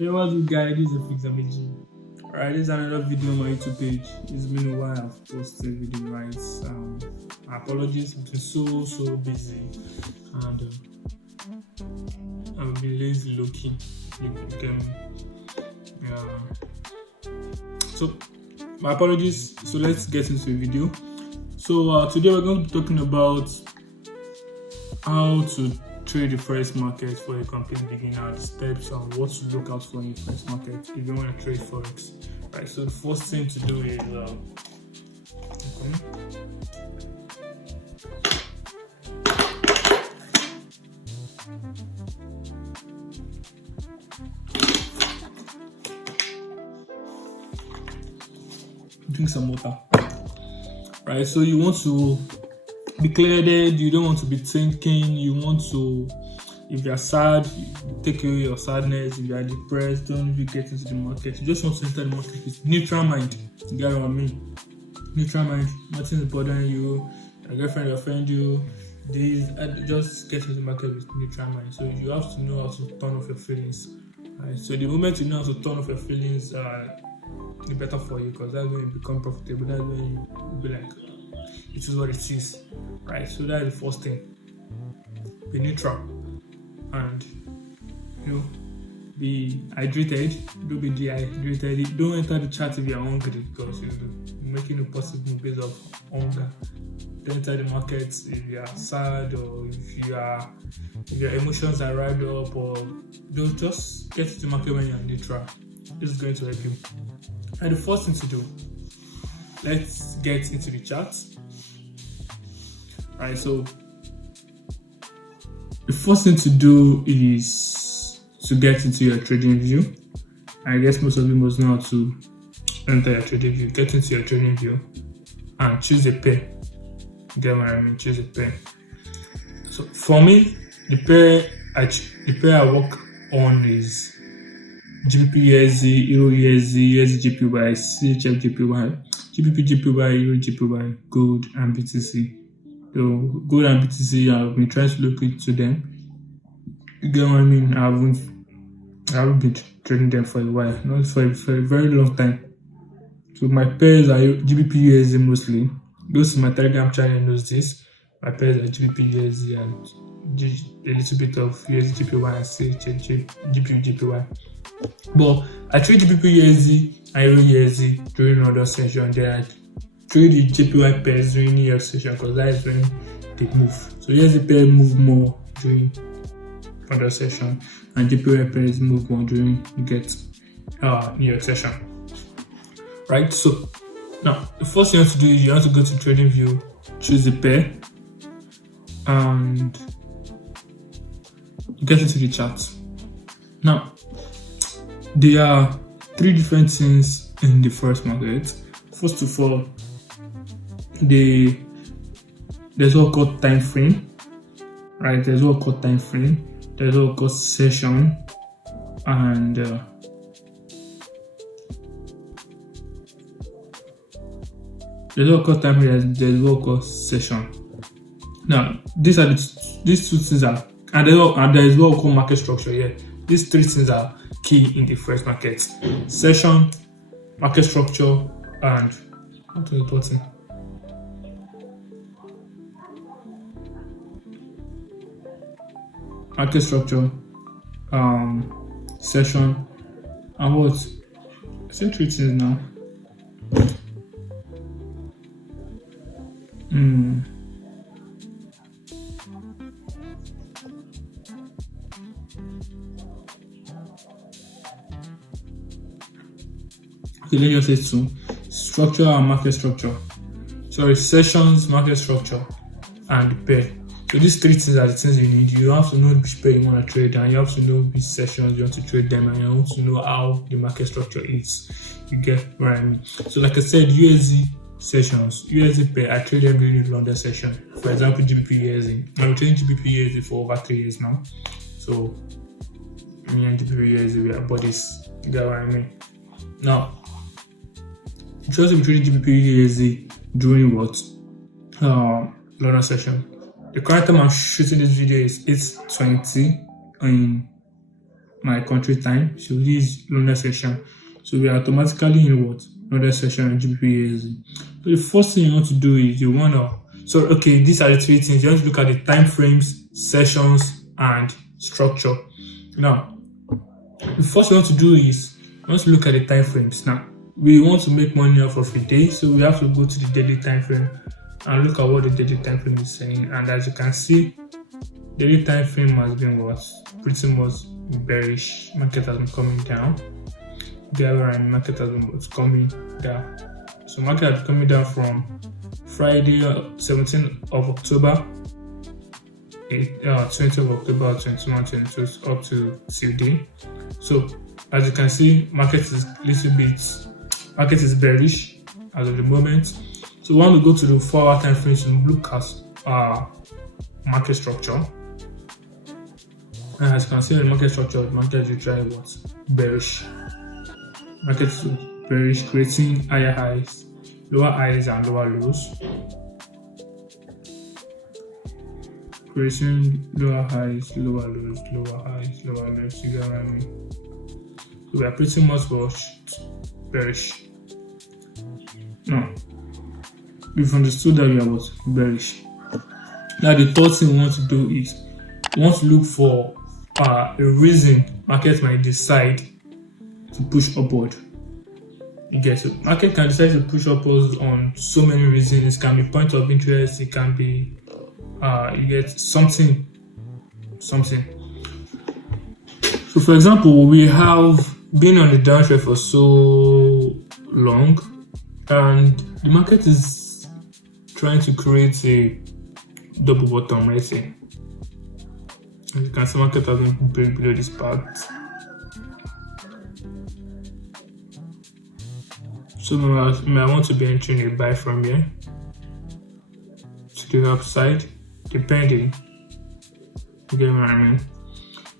Hey, what's good, guys? This is Fixamiji. Alright, this is another video on my YouTube page. It's been a while I've posted video, right? My apologies, I've been so busy, and I've been lazy looking. You get me? Yeah. So my apologies. So let's get into the video. So today we're going to be talking about how to trade the Forex market for a complete beginner, the steps on what to look out for in the Forex market if you want to trade Forex. Right, so the first thing to do is drink some water. Right, so you want to be clear-headed, you don't want to be thinking, you want to, if you're sad, take away your sadness. If you're depressed, don't even get into the market. You just want to enter the market with neutral mind. You get what I mean? Neutral mind, nothing is bothering you, your girlfriend will offend you. Just get into the market with neutral mind. So you have to know how to turn off your feelings. Right? So the moment you know how to turn off your feelings, it's better for you, because that's when you become profitable. That's when you be like, it is what it is, right? So that's the first thing. Be neutral, and be hydrated. Don't be dehydrated. Don't enter the chat if you're hungry, because you're making a possible based of hunger. Don't enter the market if you are sad, or if your emotions are riled up, or don't just get to the market when you're neutral. This is going to help you. And the first thing to do, let's get into the chart. Right, so the first thing to do is to get into your trading view. I guess most of you must know how to enter your trading view. Get into your trading view and choose a pair. Get what I mean? Choose a pair. So for me, the pair I work on is GBP/USD, EUR/USD, USD/JPY, CHF/JPY, GBP/JPY, EUR/JPY, gold, and BTC. So gold and BTC, I've been trying to look into them. You get what I mean? I haven't been trading them for a while, not for a very long time. So my pairs are GBP/USD mostly. Those in my Telegram channel knows this. My pairs are GBP/USD and a little bit of USD/JPY and CHF/JPY. But I trade GBP/USD and EUR/USD during other session. Then I trade the JPY pairs during New York session, because that is when they move. So USD pair move more during other session, and JPY pairs move more during New York session. Right? So now the first thing you have to do is you have to go to trading view, choose the pair, and get into the chart. Now there are three different things in the Forex market. First of all, there's what called time frame, right? There's what called time frame. There's what called session, and there's what called time frame. There's what called session. Now these two things are, and there is what called market structure. Yeah, these three things are key in the Forex market: session, market structure, and what was the button? Market structure, session, and what? I said three things now. Okay, let me just say two: structure and market structure. Sorry, sessions, market structure, and pair. So these three things are the things you need. You have to know which pair you want to trade, and you have to know which sessions you want to trade them, and you have to know how the market structure is. You get what I mean? So like I said, USD sessions, USD pair, I trade them during the London session. For example, GBP/USD. I'm trading GBP/USD for over 3 years now. So me and GBP/USD, we are buddies. You get what I mean? Now, you should also be trading GBP/USD during what? London session. The current time I'm shooting this video is 8:20 in my country time. So this is London session. So we are automatically in what? London session on GBP. So the first thing you want to do is you want to, so okay, these are the three things. You want to look at the time frames, sessions, and structure. Now, the first you want to do is you want to look at the time frames. Now, we want to make money off of a day, so we have to go to the daily time frame and look at what the daily time frame is saying. And as you can see, daily time frame has been what? Pretty much bearish. Market has been coming down. There and market has been coming down. So market has been coming down from Friday 17th of October, 20th of October 21, 22 up to today. So as you can see, market is bearish as of the moment. So we want to go to the 4-hour time frame to look at market structure. And as you can see in the market structure, the market is usually what? Bearish. Market is bearish, creating higher highs, lower highs, and lower lows. Creating lower highs, lower lows, lower highs, lower lows. You get what I mean? So we are pretty much bearish. Now, we've understood that we are what? Bearish. Now the third thing we want to do is we want to look for a reason market might decide to push upward. You get it. Market can decide to push upwards on so many reasons. It can be point of interest. It can be you get something. So, for example, we have been on the downtrend for so long, and the market is trying to create a double bottom right here. As you can see, market has been break below this part. So I want to be entering a buy from here to the upside, depending. You get what I mean?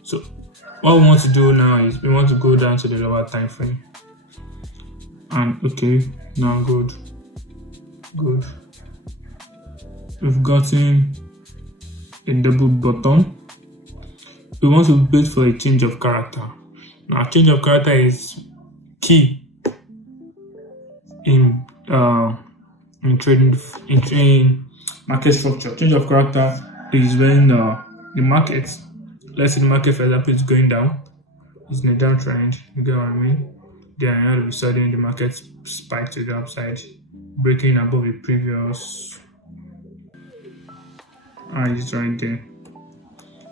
So what we want to do now is we want to go down to the lower time frame. And okay, now good. We've gotten a double bottom. We want to wait for a change of character. Now, change of character is key in trading, in market structure. Change of character is when the market, let's say the market, for example, is going down, it's in a downtrend. You get what I mean? Then all of a sudden the market spikes to the upside, breaking above the previous highs right there.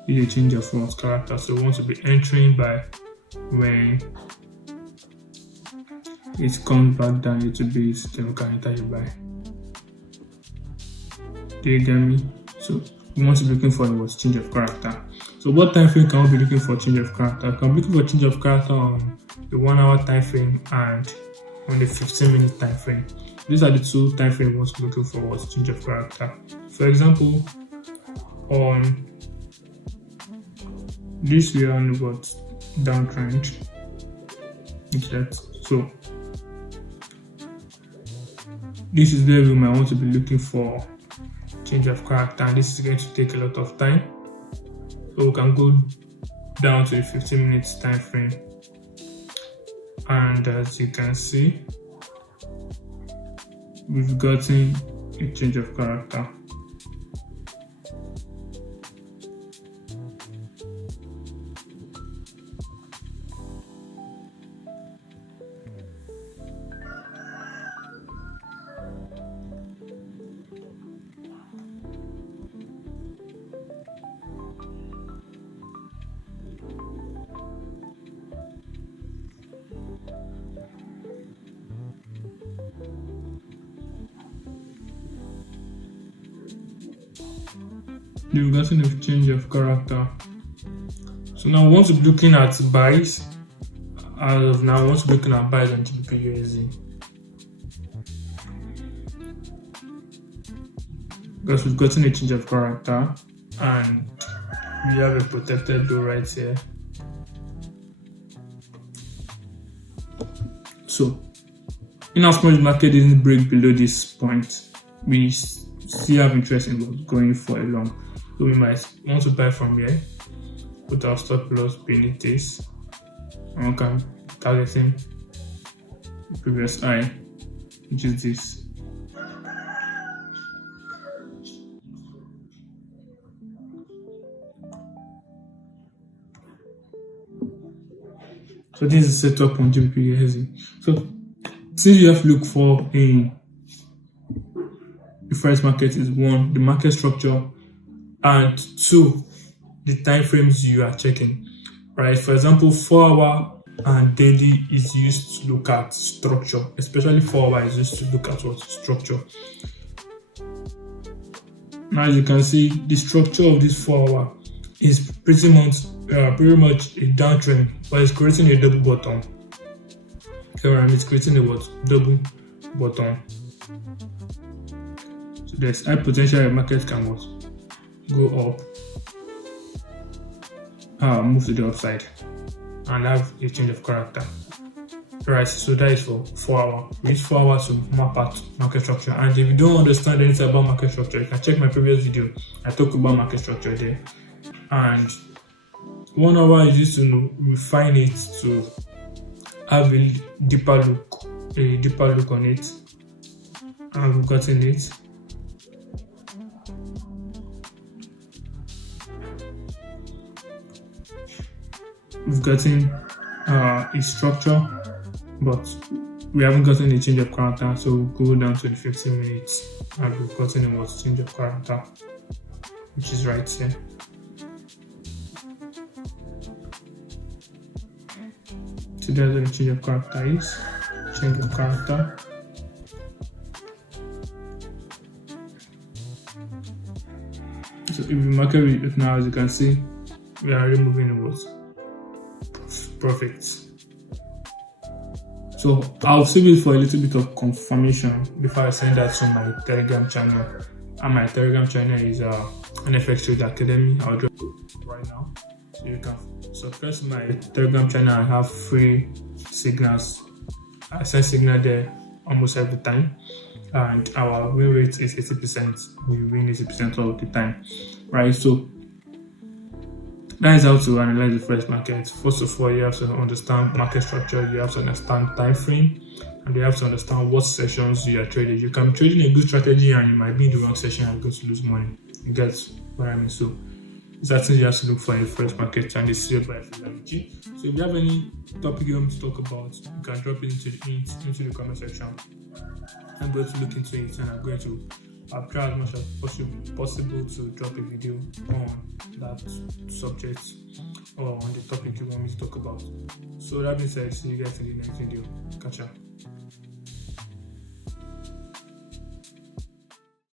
Is a change of false character. So we want to be entering by when it comes back down a little bit, then we can enter a buy. Do you get me? So we want to be looking for a change of character. So what time frame can we be looking for change of character? We can be looking for change of character on the 1 hour time frame and on the 15-minute time frame. These are the two time frames we want to be looking for change of character. For example, on this we are on what downtrend. So this is where we might want to be looking for change of character, and this is going to take a lot of time. So we can go down to the 15 minutes time frame, and as you can see, we've gotten a change of character. You've gotten a change of character. So now we want to be looking at buys. As of now, we want to be looking at buys on GBP USD. Because we've gotten a change of character and we have a protected low right here. So in as much as the market didn't break below this point, we still have interest in going for a long. So we might want to buy from here, put our stop loss beneath this, one can targeting the previous high, which is this. So this is set up on GBP. So since you have to look for in the first market is one, the market structure, and two, the time frames you are checking. Right? For example, 4-hour and daily is used to look at structure, especially 4-hour is used to look at what structure. Now, as you can see, the structure of this 4-hour is pretty much a downtrend, but it's creating a double bottom. It's creating a what? Double bottom. So there's high potential the market can what? Go up, move to the upside, and have a change of character. Right, so that is for 4-hour. We use 4 hours to map out market structure. And if you don't understand anything about market structure, you can check my previous video. I talk about market structure there. And 1 hour is used to refine it to have a deeper look on it. And we've gotten it. We've gotten a structure, but we haven't gotten a change of character, so we'll go down to the 15 minutes and we've gotten a what change of character, which is right here. So that's what the change of character is. Change of character. So if we market it now, as you can see, we are removing the what profits. So I'll save it for a little bit of confirmation before I send that to my Telegram channel. And my Telegram channel is NFX Trade Academy. I'll drop it right now. So you can subscribe to my Telegram channel and have free signals. I send signal there almost every time. And our win rate is 80%. We win 80% of the time. Right? So that is how to analyze the Forex market. First of all, you have to understand market structure, you have to understand time frame, and you have to understand what sessions you are trading. You can be trading a good strategy and you might be in the wrong session and going to lose money. You get what I mean? So it's that thing you have to look for in the Forex market, and it's sealed by Fidelity. So if you have any topic you want me to talk about, you can drop it into the comment section. I'm going to look into it and I'm going to try as much as possible to drop a video on that subject or on the topic you want me to talk about. So that being said, see you guys in the next video. Catch ya.